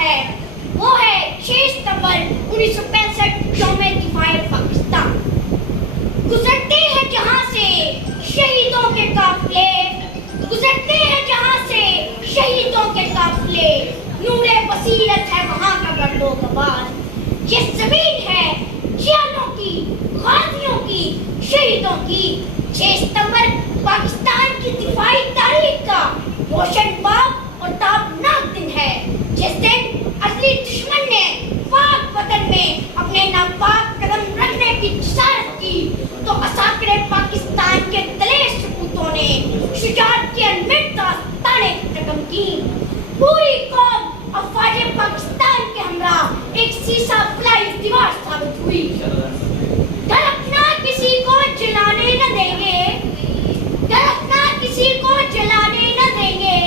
ہے وہ ہے 6 ستمبر 1965 یوم دفاع پاکستان۔ گزرتے ہیں جہاں سے شہیدوں کے قافلے، گزرتے ہیں جہاں سے شہیدوں کے قافلے، نور بصیرت ہے وہاں کا گرد و غبار۔ یہ زمین ہے جیانوں کی، غازیوں کی، شہیدوں کی۔ 6 ستمبر پاکستان کی دفاعی تاریخ کا روشن باب اور تابناک دن ہے، جس دن اصلی دشمن نے پاک وطن میں اپنے ناپاک قدم رکھنے کی جسارت کی تو عساکر پاکستان کے دلیر سپوتوں نے شجاعت کی انمٹ داستانیں رقم کی۔ پوری قوم افواج پاکستان کے ہمراہ ایک سیسا فلائی دیوار ثابت ہوئی۔ دھڑکنا کسی کو جلانے نہ دیں گے، دھڑکنا کسی کو جلانے نہ دیں گے،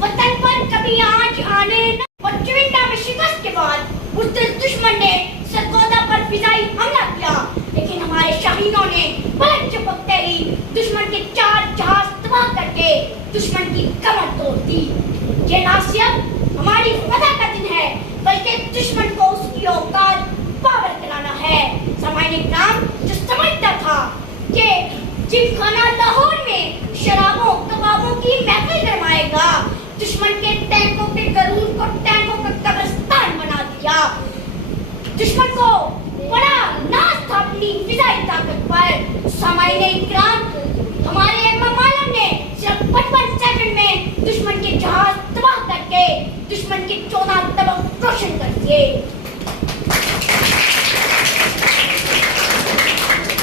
وطن پر کبھی آنچ آنے نہ۔ اور 54 میں شکست کے بعد بزدل دشمن نے سرگودا پر فضائی حملہ کیا، لیکن ہمارے شاہینوں نے پلک جھپکتے ہی دشمن کے 4 جہاز تباہ کر کے دشمن کی کمر توڑ دی۔ یہ نہ صرف ہماری فتح کا دن ہے بلکہ دشمن کو اس کی اوقات پاور کرانا ہے۔ سامعین کرام، جو سمجھتا تھا کہ جم خانہ لاہور میں شرابوں کبابوں کی محفل گرمائے گا، دشمن کے ٹینکوں کے گرور کو ٹینکوں کا قبرستان بنا دیا۔ دشمن کو بڑا ناز تھا اپنی فضائی طاقت پر۔ سامعین اکرام، ہمارے امام عالم نے صرف 55 سیکنڈ میں دشمن کے جہاز تباہ کر کے دشمن کے 14 طبق روشن کر دیے۔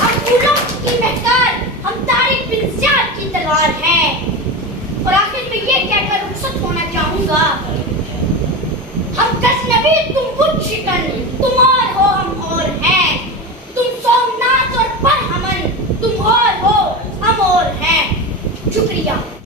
ہم پھولوں کی مہکار، ہم طارق بن زیاد کی تلوار ہیں۔ اور آخر میں یہ کہہ کر رخصت ہونا چاہوں گا، ہم غزنوی تم بدھ شکن، تم اور ہو ہم اور ہیں، تم سومنات اور برہمن، تم اور ہو ہم اور ہیں۔ شکریہ۔